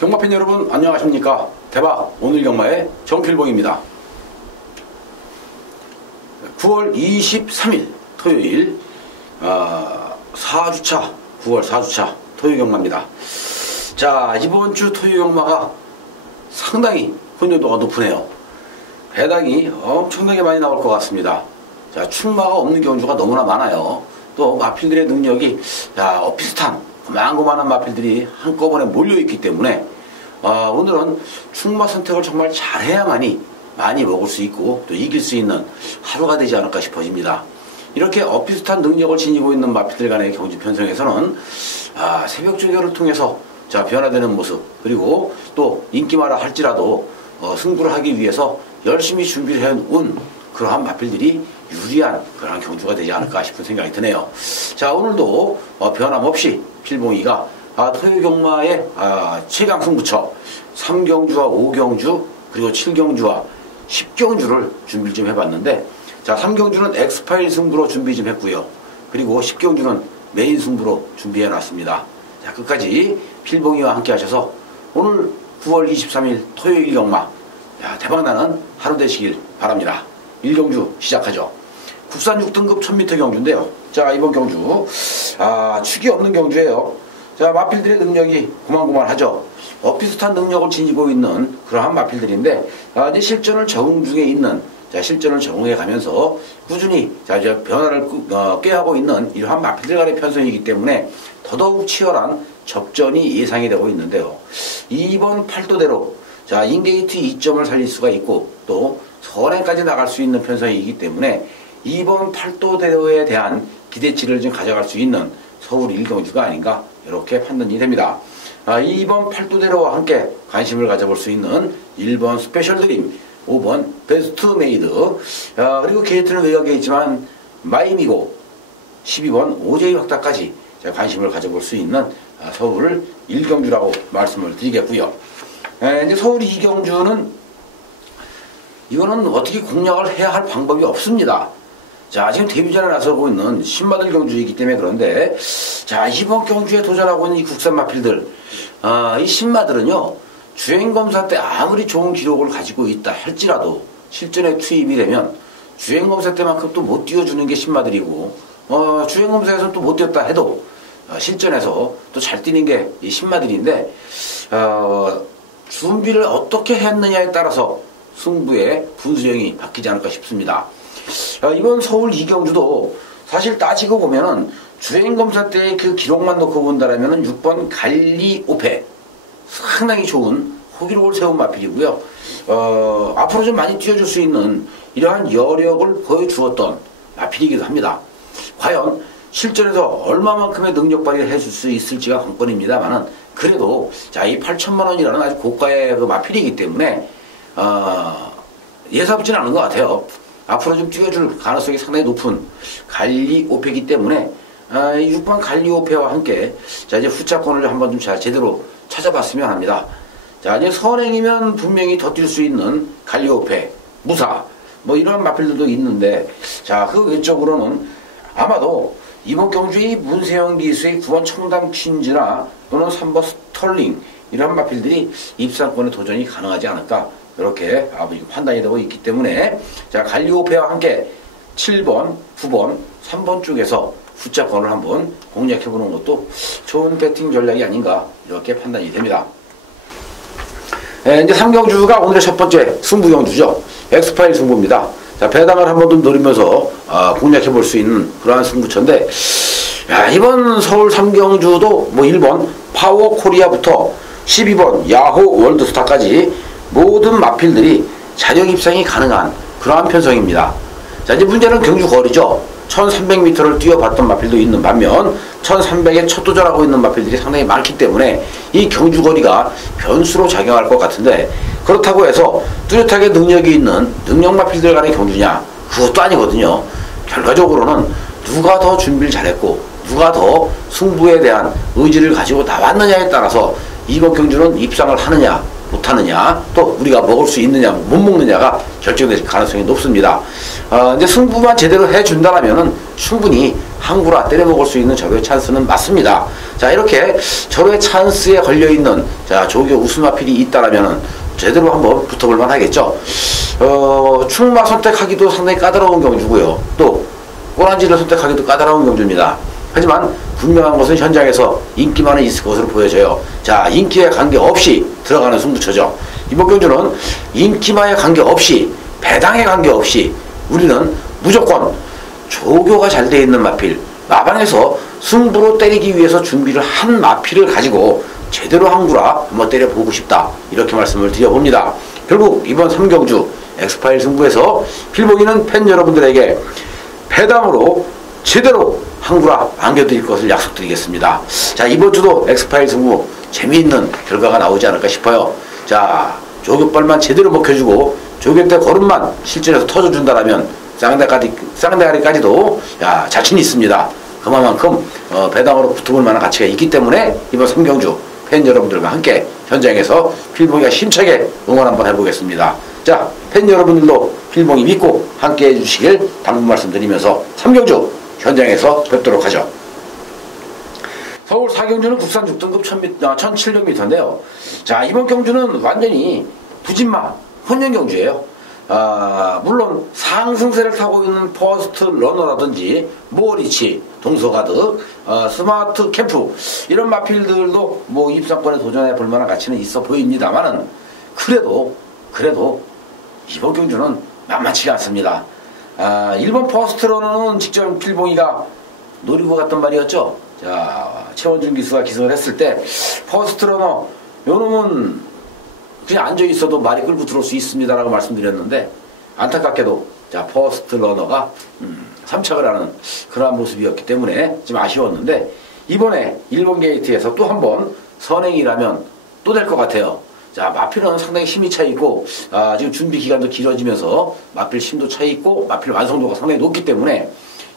경마팬 여러분 안녕하십니까. 대박 오늘 경마의 정필봉입니다. 9월 23일 토요일 4주차 9월 4주차 토요 경마입니다. 자, 이번 주 토요 경마가 상당히 혼돈도가 높으네요. 배당이 엄청나게 많이 나올 것 같습니다. 자, 출마가 없는 경주가 너무나 많아요. 또 마필들의 능력이 비슷한 고만고만한 마필들이 한꺼번에 몰려있기 때문에 오늘은 출마 선택을 정말 잘해야만이 많이 먹을 수 있고 또 이길 수 있는 하루가 되지 않을까 싶어집니다. 이렇게 비슷한 능력을 지니고 있는 마필들 간의 경주 편성에서는 새벽 조결을 통해서 변화되는 모습, 그리고 또 인기마라 할지라도 승부를 하기 위해서 열심히 준비를 해온 그러한 마필들이 유리한 그러한 경주가 되지 않을까 싶은 생각이 드네요. 자, 오늘도 변함없이 필봉이가 토요 경마의 최강 승부처 3경주와 5경주 그리고 7경주와 10경주를 준비를 좀 해봤는데, 자, 3경주는 엑스파일 승부로 준비 좀 했고요. 그리고 10경주는 메인 승부로 준비해 놨습니다. 자, 끝까지 필봉이와 함께 하셔서 오늘 9월 23일 토요일 경마 대박나는 하루 되시길 바랍니다. 1경주 시작하죠. 국산 6등급 1000m 경주인데요. 자, 이번 경주 축이 없는 경주예요. 자, 마필들의 능력이 고만고만하죠. 비슷한 능력을 지니고 있는 그러한 마필들인데 이제 실전을 적응 중에 있는, 실전을 적응해 가면서 꾸준히 변화를 꾀하고 있는 이러한 마필들 간의 편성이기 때문에 더더욱 치열한 접전이 예상이 되고 있는데요. 이번 팔도대로 인게이트 2점을 살릴 수가 있고 또 선행까지 나갈 수 있는 편성이기 때문에 이번 팔도대로에 대한 기대치를 좀 가져갈 수 있는 서울 1경주가 아닌가 이렇게 판단이 됩니다. 이번 팔도대로와 함께 관심을 가져볼 수 있는 1번 스페셜 드림, 5번 베스트 메이드, 그리고 게이트는 외곽에 있지만 마이미고, 12번 오제이 확다까지 관심을 가져볼 수 있는 서울 1경주라고 말씀을 드리겠고요. 이제 서울 2경주는 이거는 어떻게 공략을 해야 할 방법이 없습니다. 자, 지금 데뷔전에 나서고 있는 신마들 경주이기 때문에 그런데, 자, 이번 경주에 도전하고 있는 이 국산 마필들, 이 신마들은요, 주행검사 때 아무리 좋은 기록을 가지고 있다 할지라도 실전에 투입이 되면 주행검사 때만큼 또 못 뛰어주는 게 신마들이고, 주행검사에서 또 못 뛰었다 해도 실전에서 또 잘 뛰는 게 이 신마들인데, 준비를 어떻게 했느냐에 따라서 승부의 분수령이 바뀌지 않을까 싶습니다. 이번 서울 2경주도 사실 따지고 보면은 주행검사 때의 그 기록만 놓고 본다라면은 6번 갈리오페 상당히 좋은 호기록을 세운 마필이고요. 앞으로 좀 많이 뛰어줄 수 있는 이러한 여력을 보여주었던 마필이기도 합니다. 과연 실전에서 얼마만큼의 능력 발휘를 해줄 수 있을지가 관건입니다만은, 그래도 이 8천만 원이라는 아주 고가의 그 마필이기 때문에 예사롭지는 않은 것 같아요. 앞으로 좀 뛰어줄 가능성이 상당히 높은 갈리오페이기 때문에 6번 갈리오페와 함께 이제 후차권을 한번 좀 제대로 찾아봤으면 합니다. 자, 이제 선행이면 분명히 더 뛸 수 있는 갈리오페, 무사 이런 마필들도 있는데, 자, 그 외적으로는 아마도 이번 경주의 문세영 기수의 9번 청담 퀸즈나 또는 3번 스털링 이런 마필들이 입상권에 도전이 가능하지 않을까 이렇게 판단이 되고 있기 때문에, 자, 갈리오페와 함께 7번, 9번, 3번 쪽에서 후자권을 한번 공략해보는 것도 좋은 배팅 전략이 아닌가 이렇게 판단이 됩니다. 이제 3경주가 오늘의 첫 번째 승부경주죠. 엑스파일 승부입니다. 자, 배당을 한번 좀 노리면서 공략해볼 수 있는 그러한 승부처인데, 이번 서울 3경주도 1번 파워 코리아부터 12번 야호 월드스타까지 모든 마필들이 자력 입상이 가능한 그러한 편성입니다. 자, 이제 문제는 경주 거리죠. 1300m를 뛰어봤던 마필도 있는 반면 1300에 첫 도전하고 있는 마필들이 상당히 많기 때문에 이 경주 거리가 변수로 작용할 것 같은데, 그렇다고 해서 뚜렷하게 능력이 있는 능력 마필들 간의 경주냐? 그것도 아니거든요. 결과적으로는 누가 더 준비를 잘했고 누가 더 승부에 대한 의지를 가지고 나왔느냐에 따라서 이번 경주는 입상을 하느냐 못하느냐, 또 우리가 먹을 수 있느냐 못 먹느냐가 결정될 가능성이 높습니다. 이제 승부만 제대로 해준다라면은 충분히 항구라 때려 먹을 수 있는 절호의 찬스는 맞습니다. 자, 이렇게 절호의 찬스에 걸려있는 자 조교 우수마필이 있다라면은 제대로 한번 붙어볼만 하겠죠. 충마 선택하기도 상당히 까다로운 경주고요. 또 꼬란지를 선택하기도 까다로운 경주입니다. 하지만 분명한 것은 현장에서 인기만은 있을 것으로 보여져요. 자, 인기에 관계없이 들어가는 승부처죠. 이번 경주는 인기만에 관계없이 배당에 관계없이 우리는 무조건 조교가 잘 되어 있는 마필, 마방에서 승부로 때리기 위해서 준비를 한 마필을 가지고 제대로 항구라 한번 때려보고 싶다, 이렇게 말씀을 드려봅니다. 결국 이번 3경주 엑스파일 승부에서 필봉이는 팬 여러분들에게 배당으로 제대로 항구라 안겨드릴 것을 약속드리겠습니다. 자, 이번 주도 엑스파일 승부 재미있는 결과가 나오지 않을까 싶어요. 자, 조교발만 제대로 먹혀주고 조교 때 걸음만 실전에서 터져준다라면 쌍대가리까지도 자신이 있습니다. 그만큼 배당으로 붙어볼 만한 가치가 있기 때문에 이번 3경주 팬 여러분들과 함께 현장에서 필봉이가 힘차게 응원 한번 해보겠습니다. 자, 팬 여러분들도 필봉이 믿고 함께 해주시길 당부 말씀드리면서 3경주 현장에서 뵙도록 하죠. 서울 4경주는 국산 6등급 1700m인데요. 자, 이번 경주는 완전히 부진마 혼연 경주예요. 물론 상승세를 타고 있는 퍼스트 러너라든지 모어리치, 동서가득, 스마트 캠프 이런 마필들도 뭐 입상권에 도전해 볼 만한 가치는 있어 보입니다만은 그래도 이번 경주는 만만치가 않습니다. 1번 퍼스트 러너는 직접 필봉이가 노리고 갔던 말이었죠. 자, 최원준 기수가 기승을 했을 때 퍼스트 러너 요놈은 그냥 앉아있어도 말이 끌고 들어올 수 있습니다 라고 말씀드렸는데, 안타깝게도 자 퍼스트 러너가 3착을 하는 그러한 모습이었기 때문에 좀 아쉬웠는데, 이번에 1번 게이트에서 또 한번 선행이라면 또 될 것 같아요. 자, 마필은 상당히 힘이 차있고 지금 준비 기간도 길어지면서 마필 힘도 차있고 마필 완성도가 상당히 높기 때문에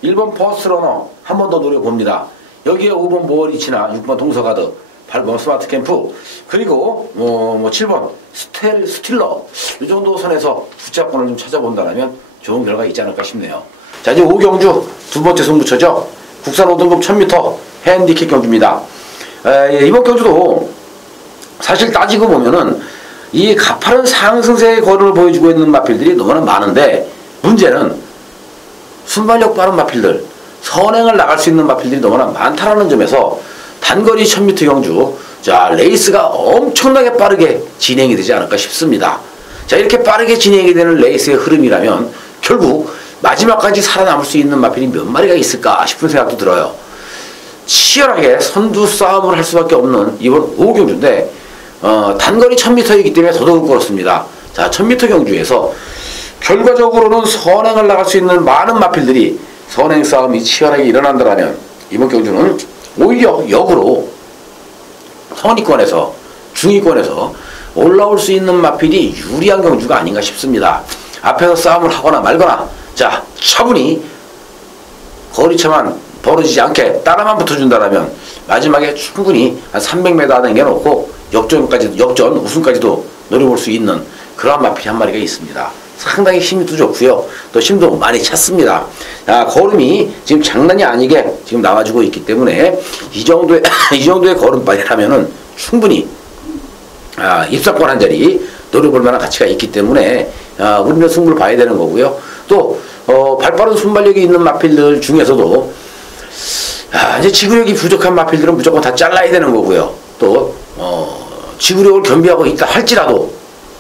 1번 퍼스트 러너 한 번 더 노려봅니다. 여기에 5번 모어리치나 6번 동서가득, 8번 스마트 캠프, 그리고 7번 스틸러 이 정도 선에서 붙잡권을 좀 찾아본다면 좋은 결과가 있지 않을까 싶네요. 자, 이제 5경주 두 번째 승부처죠. 국산 5등급 1000m 핸디캡 경주입니다. 이번 경주도 사실 따지고 보면은 이 가파른 상승세의 걸음을 보여주고 있는 마필들이 너무나 많은데, 문제는 순발력 빠른 마필들, 선행을 나갈 수 있는 마필들이 너무나 많다라는 점에서 단거리 1000m 경주, 자, 레이스가 엄청나게 빠르게 진행이 되지 않을까 싶습니다. 자, 이렇게 빠르게 진행이 되는 레이스의 흐름이라면 결국 마지막까지 살아남을 수 있는 마필이 몇 마리가 있을까 싶은 생각도 들어요. 치열하게 선두 싸움을 할 수밖에 없는 이번 5경주인데 단거리 1000m이기 때문에 더더욱 그렇습니다. 자, 1000m 경주에서 결과적으로는 선행을 나갈 수 있는 많은 마필들이 선행 싸움이 치열하게 일어난다면 이번 경주는 오히려 역으로 선위권에서 중위권에서 올라올 수 있는 마필이 유리한 경주가 아닌가 싶습니다. 앞에서 싸움을 하거나 말거나 자 차분히 거리차만 벌어지지 않게 따라만 붙어준다면 마지막에 충분히 한 300m 남겨놓고 역전 우승까지도 노려볼 수 있는 그런 마필이 한 마리가 있습니다. 상당히 힘도 좋고요. 또 힘도 많이 찼습니다. 걸음이 지금 장난이 아니게 지금 나와주고 있기 때문에 이 정도의 걸음빨이라면은 충분히 입상권 한 자리 노려볼 만한 가치가 있기 때문에 우리는 승부를 봐야 되는 거고요. 또 발빠른 순발력이 있는 마필들 중에서도 이제 지구력이 부족한 마필들은 무조건 다 잘라야 되는 거고요. 또 지구력을 겸비하고 있다 할지라도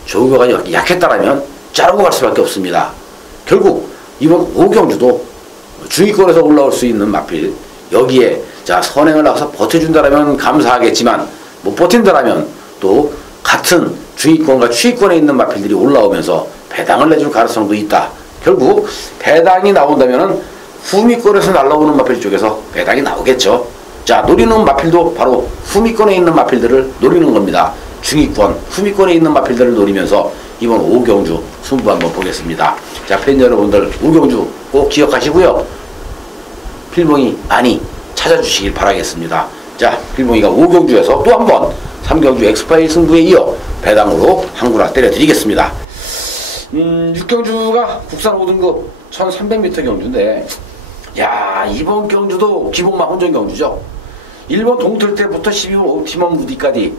조교가 약했다라면 자르고 갈 수밖에 없습니다. 결국 이번 5경주도 중위권에서 올라올 수 있는 마필, 여기에 자 선행을 나가서 버텨준다라면 감사하겠지만 못 버틴다라면 또 같은 중위권과 추위권에 있는 마필들이 올라오면서 배당을 내줄 가능성도 있다. 결국 배당이 나온다면은 후미권에서 날라오는 마필 쪽에서 배당이 나오겠죠. 자, 노리는 마필도 바로 후미권에 있는 마필들을 노리는 겁니다. 중위권, 후미권에 있는 마필들을 노리면서 이번 5경주 승부 한번 보겠습니다. 자, 팬 여러분들 5경주 꼭 기억하시고요. 필봉이 많이 찾아주시길 바라겠습니다. 자, 필봉이가 5경주에서 또 한번 3경주 엑스파일 승부에 이어 배당으로 한구라 때려드리겠습니다. 6경주가 국산 5등급 1300m 경주인데 야, 이번 경주도 기본만 혼전 경주죠. 1번 동틀 때부터 12번 옵티멈 무디까지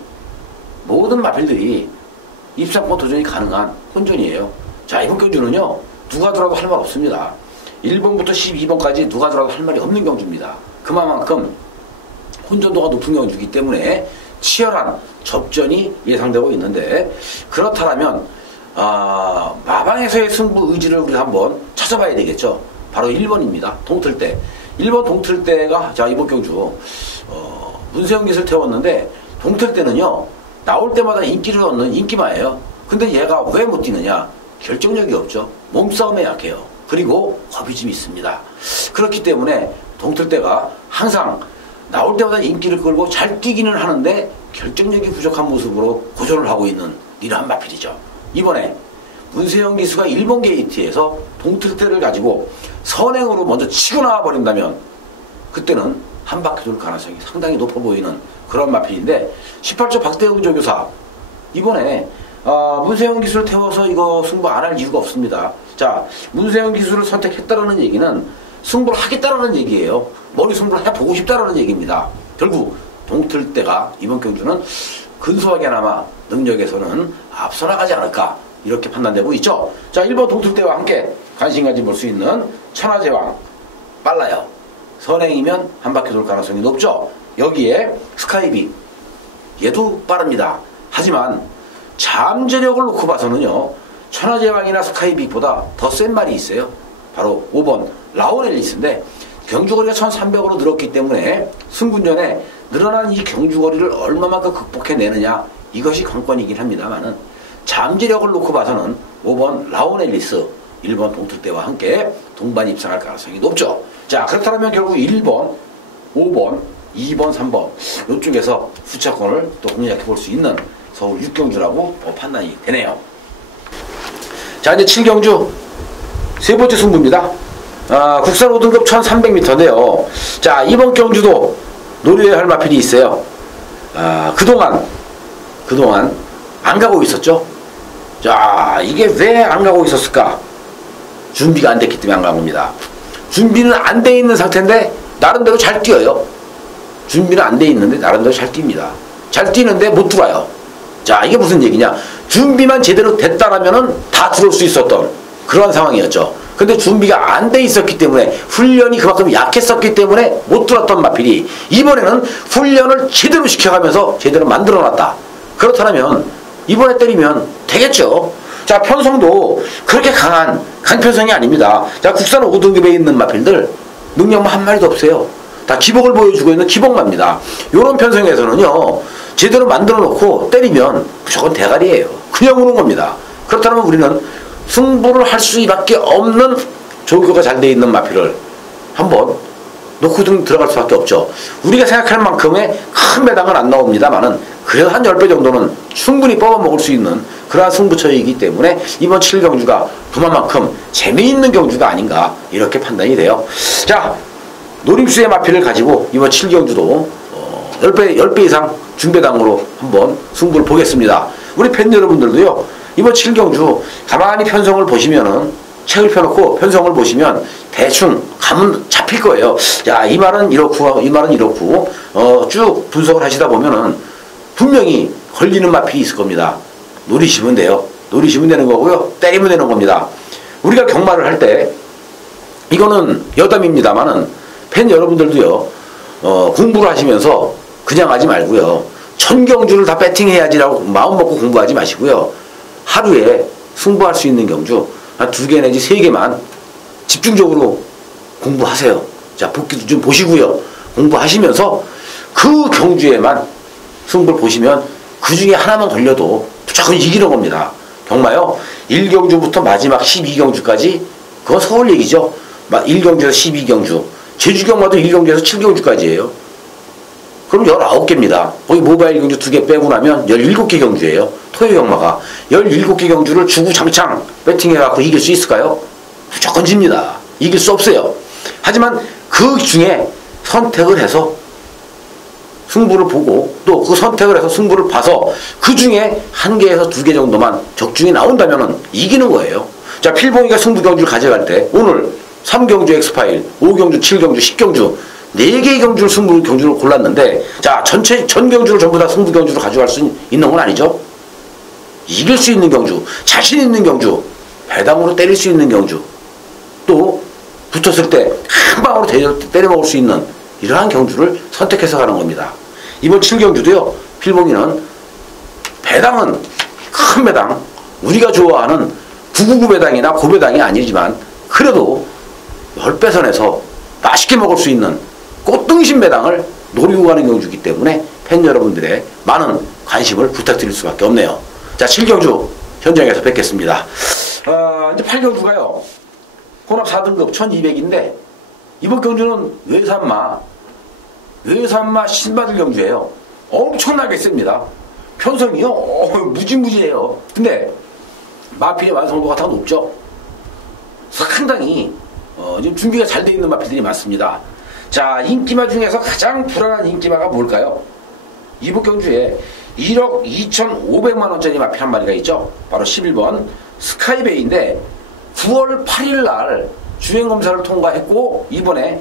모든 마필들이 입상권 도전이 가능한 혼전이에요. 자, 이번 경주는요, 누가 들어도 할 말 없습니다. 1번부터 12번까지 누가 들어도 할 말이 없는 경주입니다. 그만큼 혼전도가 높은 경주이기 때문에 치열한 접전이 예상되고 있는데, 그렇다면 마방에서의 승부 의지를 우리가 한번 찾아봐야 되겠죠. 바로 1번입니다. 동틀대. 1번 동틀대가, 자, 이번 경주 문세영 기술 태웠는데, 동틀대는요 나올 때마다 인기를 얻는 인기마예요. 근데 얘가 왜 못 뛰느냐? 결정력이 없죠. 몸싸움에 약해요. 그리고 겁이 좀 있습니다. 그렇기 때문에 동틀대가 항상 나올 때마다 인기를 끌고 잘 뛰기는 하는데 결정력이 부족한 모습으로 고전을 하고 있는 이러한 마필이죠. 이번에 문세영 기수가 1번 게이트에서 동틀대를 가지고 선행으로 먼저 치고 나와 버린다면 그때는 한 바퀴 돌 가능성이 상당히 높아 보이는 그런 마필인데, 18조 박대웅 조교사 이번에 문세영 기수를 태워서 이거 승부 안 할 이유가 없습니다. 자, 문세영 기수를 선택했다라는 얘기는 승부를 하겠다라는 얘기예요. 머리 승부를 해보고 싶다라는 얘기입니다. 결국 동틀대가 이번 경주는 근소하게나마 능력에서는 앞서 나가지 않을까 이렇게 판단되고 있죠. 자, 1번 동틀대와 함께 관심 가지볼 수 있는 천하제왕 빨라요. 선행이면 한 바퀴 돌 가능성이 높죠. 여기에 스카이비 얘도 빠릅니다. 하지만 잠재력을 놓고 봐서는요, 천하제왕이나 스카이빅보다 더 센 말이 있어요. 바로 5번 라온앨리스인데, 경주거리가 1300으로 늘었기 때문에 승군전에 늘어난 이 경주거리를 얼마만큼 극복해내느냐, 이것이 관건이긴 합니다만은 잠재력을 놓고 봐서는 5번 라온앨리스 1번 동틀대와 함께 동반 입상할 가능성이 높죠. 자, 그렇다면 결국 1번, 5번, 2번, 3번 이쪽에서 후차권을 또 공략해 볼 수 있는 서울 6경주라고 판단이 되네요. 자, 이제 7경주 세 번째 승부입니다. 국산 5등급 1300m인데요. 자, 이번 경주도 노려야 할 마필이 있어요. 그동안 안 가고 있었죠. 자, 이게 왜 안 가고 있었을까? 준비가 안 됐기 때문에 안 간 겁니다. 준비는 안 돼 있는 상태인데 나름대로 잘 뛰어요. 준비는 안 돼 있는데 나름대로 잘 뜁니다. 잘 뛰는데 못 들어와요. 자, 이게 무슨 얘기냐? 준비만 제대로 됐다라면은 다 들어올 수 있었던 그런 상황이었죠. 근데 준비가 안 돼 있었기 때문에, 훈련이 그만큼 약했었기 때문에 못 들었던 마필이 이번에는 훈련을 제대로 시켜가면서 제대로 만들어놨다. 그렇다면 이번에 때리면 되겠죠. 자, 편성도 그렇게 강편성이 아닙니다. 자, 국산 5등급에 있는 마필들 능력만 한 마리도 없어요. 다 기복을 보여주고 있는 기복마입니다. 요런 편성에서는요, 제대로 만들어 놓고 때리면 무조건 대가리예요. 그냥 오는 겁니다. 그렇다면 우리는 승부를 할 수밖에 없는 조교가 잘 돼 있는 마필을 한번 놓고 들어갈 수밖에 없죠. 우리가 생각할 만큼의 큰 배당은 안 나옵니다만은 그래도 한 10배 정도는 충분히 뽑아먹을 수 있는 그러한 승부처이기 때문에 이번 7경주가 그만큼 재미있는 경주가 아닌가 이렇게 판단이 돼요. 자, 노림수의 마필을 가지고 이번 7경주도 10배 이상 중배당으로 한번 승부를 보겠습니다. 우리 팬 여러분들도요, 이번 7경주 가만히 편성을 보시면은, 책을 펴놓고 편성을 보시면 대충 감은 잡힐 거예요. 야, 이 말은 이렇고 이 말은 이렇고 쭉 분석을 하시다 보면은 분명히 걸리는 마필이 있을 겁니다. 노리시면 돼요. 노리시면 되는 거고요. 때리면 되는 겁니다. 우리가 경마를 할 때 이거는 여담입니다만은 팬 여러분들도요, 공부를 하시면서 그냥 하지 말고요, 1000경주를 다 배팅해야지라고 마음 먹고 공부하지 마시고요, 하루에 승부할 수 있는 경주 한 2개 내지 3개만 집중적으로 공부하세요. 자, 복기도 좀 보시고요, 공부하시면서 그 경주에만 승부를 보시면 그 중에 하나만 걸려도 무조건 이기는 겁니다. 경마요, 1경주부터 마지막 12경주까지 그건 서울 얘기죠. 1경주에서 12경주, 제주경마도 1경주에서 7경주까지예요. 그럼 19개입니다. 거기 모바일 경주 2개 빼고 나면 17개 경주예요. 토요경마가 17개 경주를 주구장창 배팅해갖고 이길 수 있을까요? 무조건 집니다. 이길 수 없어요. 하지만 그 중에 선택을 해서 승부를 보고 또 그 선택을 해서 승부를 봐서 그 중에 1개에서 2개 정도만 적중이 나온다면 이기는 거예요. 자, 필봉이가 승부 경주를 가져갈 때 오늘 3경주 엑스파일, 5경주, 7경주, 10경주 4개의 경주를 경주를 골랐는데, 자, 전 경주를 전부 다 승부 경주로 가져갈 수 있는 건 아니죠. 이길 수 있는 경주, 자신 있는 경주, 배당으로 때릴 수 있는 경주, 또 붙었을 때 한 방으로 때려 먹을 수 있는 이러한 경주를 선택해서 가는 겁니다. 이번 7경주도요, 필봉이는 배당은 큰 배당, 우리가 좋아하는 999 배당이나 고배당이 아니지만 그래도 10배 선에서 맛있게 먹을 수 있는 꽃등심 배당을 노리고 가는 경주이기 때문에 팬 여러분들의 많은 관심을 부탁드릴 수밖에 없네요. 자, 7경주 현장에서 뵙겠습니다. 이제 8경주가요. 혼합 4등급 1200인데 이번 경주는 외산마 신받을 경주예요. 엄청나게 셉니다. 편성이요. 무지무지해요. 근데 마필의 완성도가 다 높죠. 상당히 지금 준비가 잘 되어 있는 마필들이 많습니다. 자, 인기마 중에서 가장 불안한 인기마가 뭘까요? 이번 경주에 1억 2,500만원짜리 마필 한 마리가 있죠. 바로 11번 스카이베이인데 9월 8일날 주행검사를 통과했고 이번에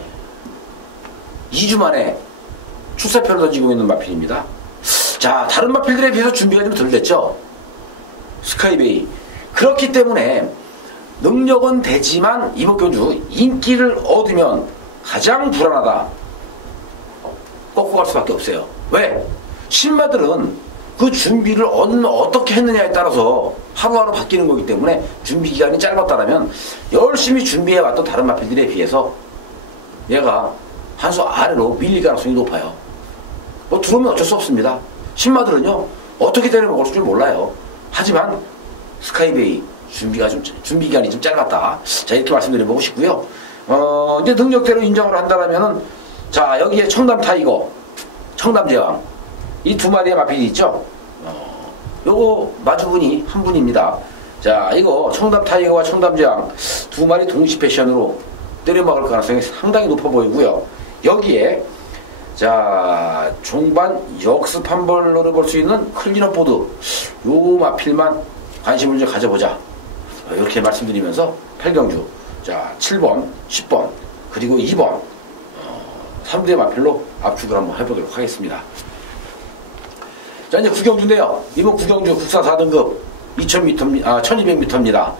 2주 만에 출사표를 던지고 있는 마필입니다. 자, 다른 마필들에 비해서 준비가 좀 덜 됐죠. 스카이베이. 그렇기 때문에 능력은 되지만 이번 경주 인기를 얻으면 가장 불안하다. 꺾고 갈 수밖에 없어요. 왜? 신마들은 그 준비를 어떻게 했느냐에 따라서 하루하루 바뀌는 거기 때문에 준비 기간이 짧았다면 열심히 준비해왔던 다른 마필들에 비해서 얘가 한 수 아래로 밀릴 가능성이 높아요. 뭐 들어오면 어쩔 수 없습니다. 신마들은요 어떻게 때려 먹을 줄 몰라요. 하지만 스카이베이 준비 기간이 좀 짧았다. 자, 이렇게 말씀드려보고 싶고요. 이제 능력대로 인정을 한다면은 자, 여기에 청담 타이거, 청담 제왕 이 두 마리의 마필이 있죠. 요거 마주분이 한 분입니다. 자, 이거 청담 타이거와 청담 제왕 두 마리 동시 패션으로 때려막을 가능성이 상당히 높아 보이고요. 여기에 자, 종반 역습 한 번 노려볼 수 있는 클리너 보드 요 마필만 관심을 좀 가져보자. 이렇게 말씀드리면서 8경주 자, 7번, 10번 그리고 2번 3대 마필로 압축을 한번 해보도록 하겠습니다. 자, 이제 9경주인데요. 이번 9경주 국산 4등급 1200m입니다.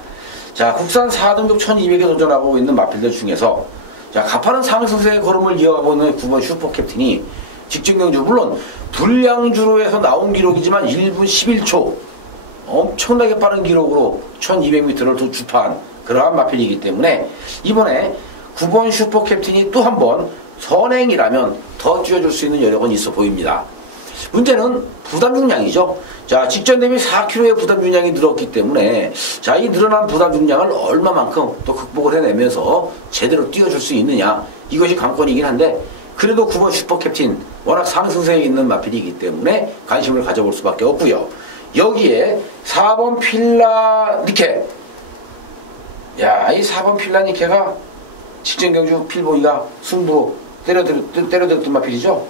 자, 국산 4등급 1200에 도전하고 있는 마필들 중에서 자, 가파른 상승세의 걸음을 이어가고 있는 9번 슈퍼캡틴이 직전 경주 물론 불량주로 해서 나온 기록이지만 1분 11초 엄청나게 빠른 기록으로 1200m를 주파한 그러한 마필이기 때문에 이번에 9번 슈퍼캡틴이 또 한 번 선행이라면 더 뛰어줄 수 있는 여력은 있어 보입니다. 문제는 부담 중량이죠. 자, 직전 대비 4kg의 부담 중량이 늘었기 때문에 자, 이 늘어난 부담 중량을 얼마만큼 또 극복을 해내면서 제대로 뛰어줄 수 있느냐 이것이 관건이긴 한데 그래도 9번 슈퍼캡틴 워낙 상승세에 있는 마필이기 때문에 관심을 가져볼 수밖에 없고요. 여기에 4번 필라니케. 야, 이 4번 필라니케가 직전 경주 필보이가 승부로 때려들었던 마필이죠.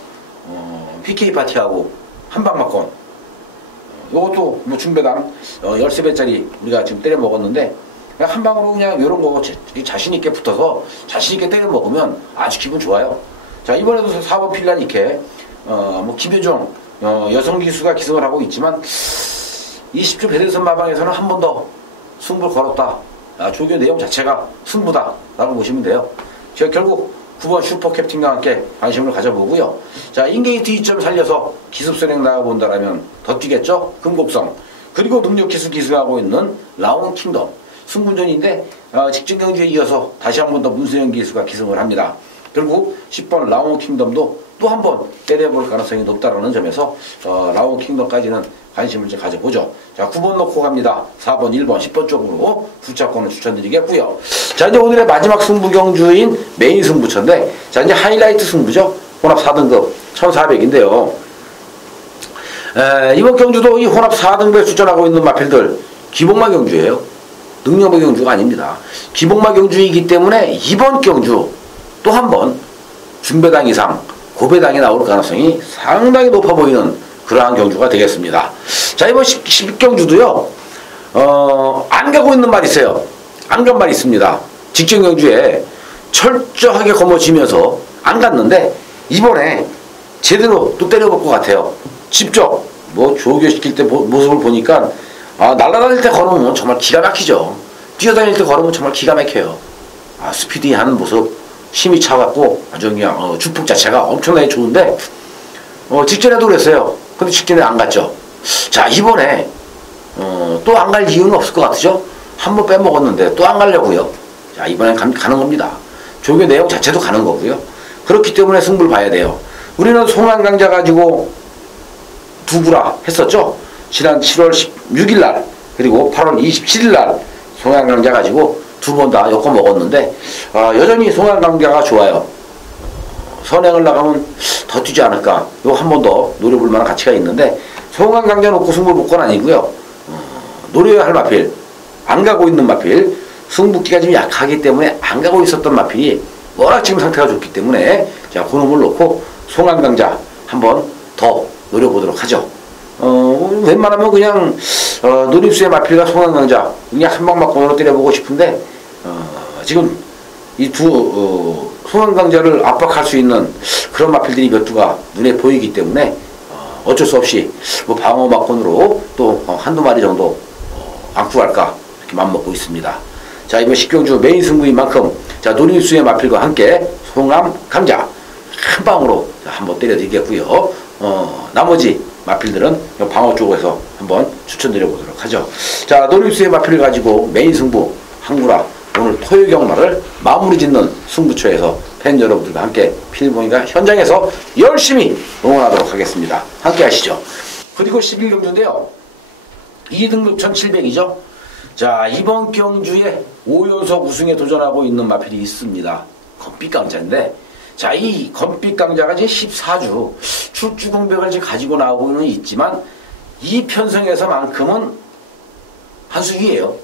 PK 파티하고 한방 맞건. 요것도 뭐 중배당 13배짜리 우리가 지금 때려 먹었는데 한 방으로 그냥 요런 거 자신있게 붙어서 자신있게 때려 먹으면 아주 기분 좋아요. 자, 이번에도 4번 필라니케 뭐 김효정 여성 기수가 기승을 하고 있지만 20주 배대선 마방에서는 한 번 더 승부를 걸었다. 조교 내용 자체가 승부다 라고 보시면 돼요. 제가 결국 9번 슈퍼캡틴과 함께 관심을 가져보고요. 자, 인게이트 2점 살려서 기습선행 나가본다라면 더 뛰겠죠. 금곡성 그리고 능력 기수하고 있는 라운 킹덤 승분전인데 직전 경주에 이어서 다시 한 번 더 문수영 기수가 기승을 합니다. 결국 10번 라운 킹덤도 또 한 번 때려볼 가능성이 높다라는 점에서 라운 킹덤까지는 관심을 좀 가져보죠. 자, 9번 놓고 갑니다. 4번, 1번, 10번 쪽으로 부착권을 추천드리겠고요. 자, 이제 오늘의 마지막 승부 경주인 메인 승부처인데, 자, 이제 하이라이트 승부죠. 혼합 4등급 1400인데요. 이번 경주도 이 혼합 4등급에 출전하고 있는 마필들 기복마 경주예요. 능력마 경주가 아닙니다. 기복마 경주이기 때문에 이번 경주 또 한 번 중배당 이상 고배당이 나올 가능성이 상당히 높아 보이는 그러한 경주가 되겠습니다. 자, 이번 10경주도요 안 가고 있는 말이 있어요. 안 간 말이 있습니다. 직전 경주에 철저하게 거머쥐면서 안 갔는데 이번에 제대로 또 때려볼 것 같아요. 직접 뭐 조교시킬 때 모습을 보니까 날아다닐 때 걸으면 정말 기가 막히죠. 뛰어다닐 때 걸으면 정말 기가 막혀요. 스피디한 모습, 힘이 차갖고 아주 그냥 주폭 자체가 엄청나게 좋은데 직전에도 그랬어요. 근데 직전에 안 갔죠. 자, 이번에 또 안 갈 이유는 없을 것 같으죠? 한 번 빼먹었는데 또 안 가려고요. 자, 이번엔 가는 겁니다. 조교 내용 자체도 가는 거고요. 그렇기 때문에 승부를 봐야 돼요. 우리는 송환강자 가지고 두구라 했었죠. 지난 7월 16일 날 그리고 8월 27일 날 송환강자 가지고 두 번 다 엮어 먹었는데 여전히 송환강자가 좋아요. 선행을 나가면 더 뛰지 않을까. 이거 한 번 더 노려볼 만한 가치가 있는데 송환강자 놓고 승부를 볼 건 아니고요. 노려야 할 마필, 안 가고 있는 마필, 승부기가 좀 약하기 때문에 안 가고 있었던 마필이 워낙 지금 상태가 좋기 때문에 자, 그놈을 놓고 송환강자 한번 더 노려보도록 하죠. 웬만하면 그냥 노립수의 마필과 송환강자 그냥 한 방 맞고로 때려보고 싶은데 지금 이 두 송환강자를 압박할 수 있는 그런 마필들이 몇 두가 눈에 보이기 때문에 어쩔 수 없이 뭐 방어 막건으로 또 한두 마리 정도 안고 갈까 이렇게 맘먹고 있습니다. 자, 이번 10경주 메인 승부인 만큼 자, 노립수의 마필과 함께 송환강자 한 방으로 한번 때려드리겠고요. 나머지 마필들은 방어 쪽에서 한번 추천드려보도록 하죠. 자, 노립수의 마필을 가지고 메인 승부 항구라 오늘 토요경마를 마무리 짓는 승부처에서 팬 여러분들과 함께 필봉이가 현장에서 열심히 응원하도록 하겠습니다. 함께 하시죠. 그리고 11경주인데요. 2등급 1700이죠. 자, 이번 경주에 5연속 우승에 도전하고 있는 마필이 있습니다. 건빛강자인데 자, 이 건빛강자가 이제 14주 출주공백을 지금 가지고 나오고는 있지만 이 편성에서만큼은 한 수 위에요.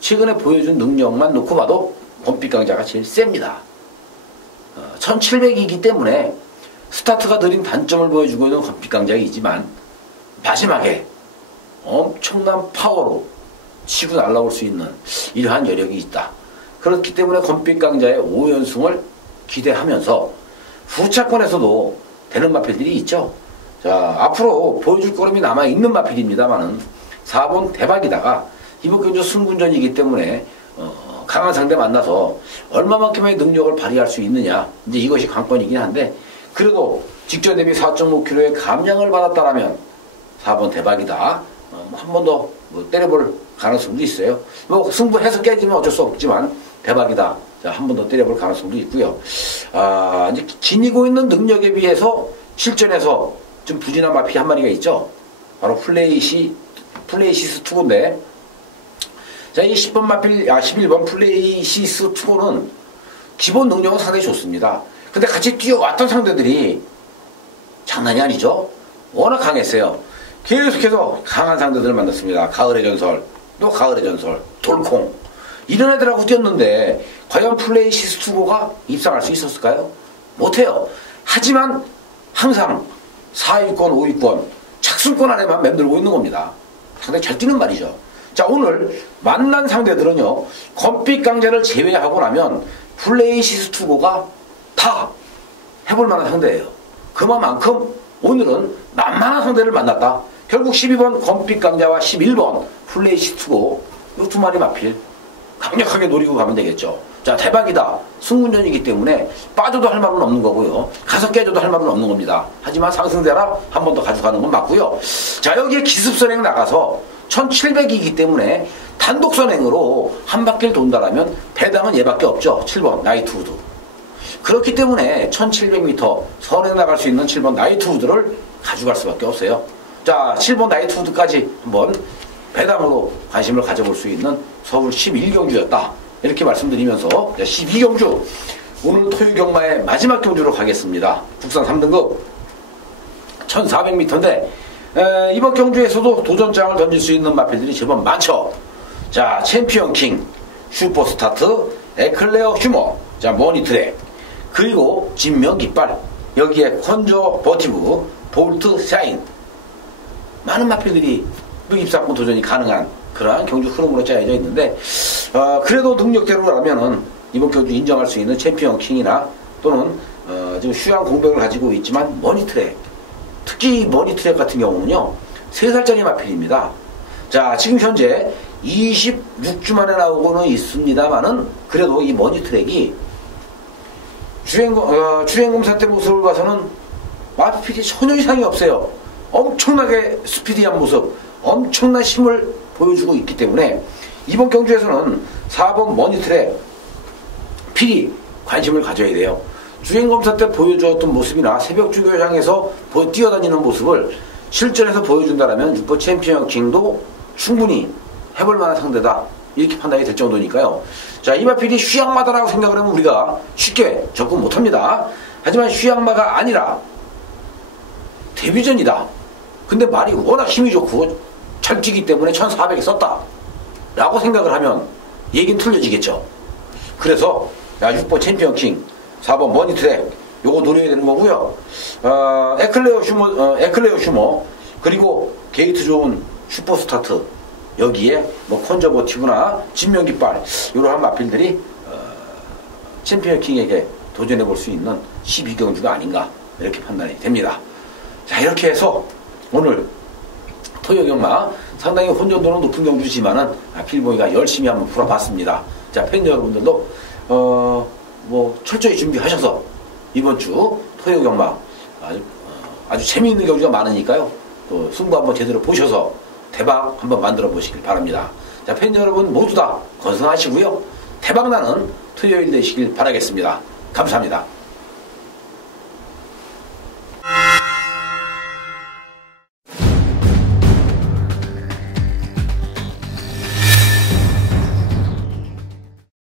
최근에 보여준 능력만 놓고 봐도 건빛강자가 제일 셉니다. 1700이기 때문에 스타트가 느린 단점을 보여주고 있는 건빛강자이지만 마지막에 엄청난 파워로 치고 날아올 수 있는 이러한 여력이 있다. 그렇기 때문에 건빛강자의 5연승을 기대하면서 후차권에서도 되는 마필들이 있죠. 자, 앞으로 보여줄 거름이 남아있는 마필입니다만은 4번 대박이다가 이번 경주 승군전이기 때문에 강한 상대 만나서 얼마만큼의 능력을 발휘할 수 있느냐 이제 이것이 관건이긴 한데 그래도 직전 대비 4.5kg의 감량을 받았다라면 4번 대박이다. 한 번 더 때려볼 가능성도 있어요. 뭐 승부해서 깨지면 어쩔 수 없지만 대박이다. 자, 한 번 더 때려볼 가능성도 있고요. 이제 지니고 있는 능력에 비해서 실전에서 좀 부진한 마필 한 마리가 있죠. 바로 플레이시스 투고인데 자, 이 10번 마필, 11번 플레이시스 투고는 기본 능력은 상당히 좋습니다. 근데 같이 뛰어왔던 상대들이 장난이 아니죠. 워낙 강했어요. 계속해서 강한 상대들을 만났습니다. 가을의 전설, 또 가을의 전설, 돌콩. 이런 애들하고 뛰었는데 과연 플레이시스 투고가 입상할 수 있었을까요? 못해요. 하지만 항상 4위권, 5위권, 착순권 안에만 맴돌고 있는 겁니다. 상당히 잘 뛰는 말이죠. 자, 오늘 만난 상대들은요, 건빛강자를 제외하고 나면 플레이시스 투고가 다 해볼 만한 상대예요. 그만큼 오늘은 만만한 상대를 만났다. 결국 12번 건빛강자와 11번 플레이시스 투고 이 두 마리 마필 강력하게 노리고 가면 되겠죠. 자, 대박이다. 승군전이기 때문에 빠져도 할 말은 없는 거고요. 가서 깨져도 할 말은 없는 겁니다. 하지만 상승대라 한 번 더 가져가는 건 맞고요. 자, 여기에 기습선행 나가서 1700이기 때문에 단독선행으로 한 바퀴를 돈다라면 배당은 얘밖에 없죠. 7번 나이트우드. 그렇기 때문에 1700m 선행 나갈 수 있는 7번 나이트우드를 가져갈 수밖에 없어요. 자, 7번 나이트우드까지 한번 배당으로 관심을 가져볼 수 있는 서울 11경주였다. 이렇게 말씀드리면서 12경주 오늘 토요경마의 마지막 경주로 가겠습니다. 국산 3등급 1400m인데 이번 경주에서도 도전장을 던질 수 있는 마필들이 제법 많죠. 자, 챔피언 킹, 슈퍼스타트, 에클레어 휴머, 자, 머니트랙, 그리고 진명 깃발, 여기에 컨저 버티브, 볼트 샤인. 많은 마필들이 입상권 도전이 가능한 그러한 경주 흐름으로 짜여져 있는데 그래도 능력대로라면은 이번 경주 인정할 수 있는 챔피언 킹이나 또는 지금 휴양 공백을 가지고 있지만 머니트랙, 특히 머니트랙 같은 경우는요 3살짜리 마필입니다. 자, 지금 현재 26주 만에 나오고는 있습니다만은 그래도 이 머니트랙이 주행검사 때 모습을 봐서는 마필이 전혀 이상이 없어요. 엄청나게 스피디한 모습, 엄청난 힘을 보여주고 있기 때문에 이번 경주에서는 4번 머니트랙 필히 관심을 가져야 돼요. 주행검사 때 보여주었던 모습이나 새벽 주교장에서 뛰어다니는 모습을 실전에서 보여준다면 6번 챔피언 킹도 충분히 해볼 만한 상대다, 이렇게 판단이 될 정도니까요. 자, 이 마필이 휴양마다라고 생각을 하면 우리가 쉽게 접근 못합니다. 하지만 휴양마가 아니라 데뷔전이다. 근데 말이 워낙 힘이 좋고 잘 뛰기 때문에 1400에 썼다 라고 생각을 하면 얘기는 틀려지겠죠. 그래서 6번 챔피언 킹, 4번 머니트랙 요거 노려야 되는 거고요. 에클레어 슈머 그리고 게이트 좋은 슈퍼스타트, 여기에 뭐 컨저버티브나 진명깃발 이러한 마필들이 챔피언 킹에게 도전해 볼 수 있는 12경주가 아닌가, 이렇게 판단이 됩니다. 자, 이렇게 해서 오늘 토요경마 상당히 혼전도는 높은 경주지만은 필봉이가 열심히 한번 풀어봤습니다. 자, 팬 여러분들도 뭐 철저히 준비하셔서 이번 주 토요경마 아주 재미있는 경주가 많으니까요. 또 승부 한번 제대로 보셔서 대박 한번 만들어 보시길 바랍니다. 자, 팬 여러분 모두 다 건강하시고요. 대박나는 토요일 되시길 바라겠습니다. 감사합니다.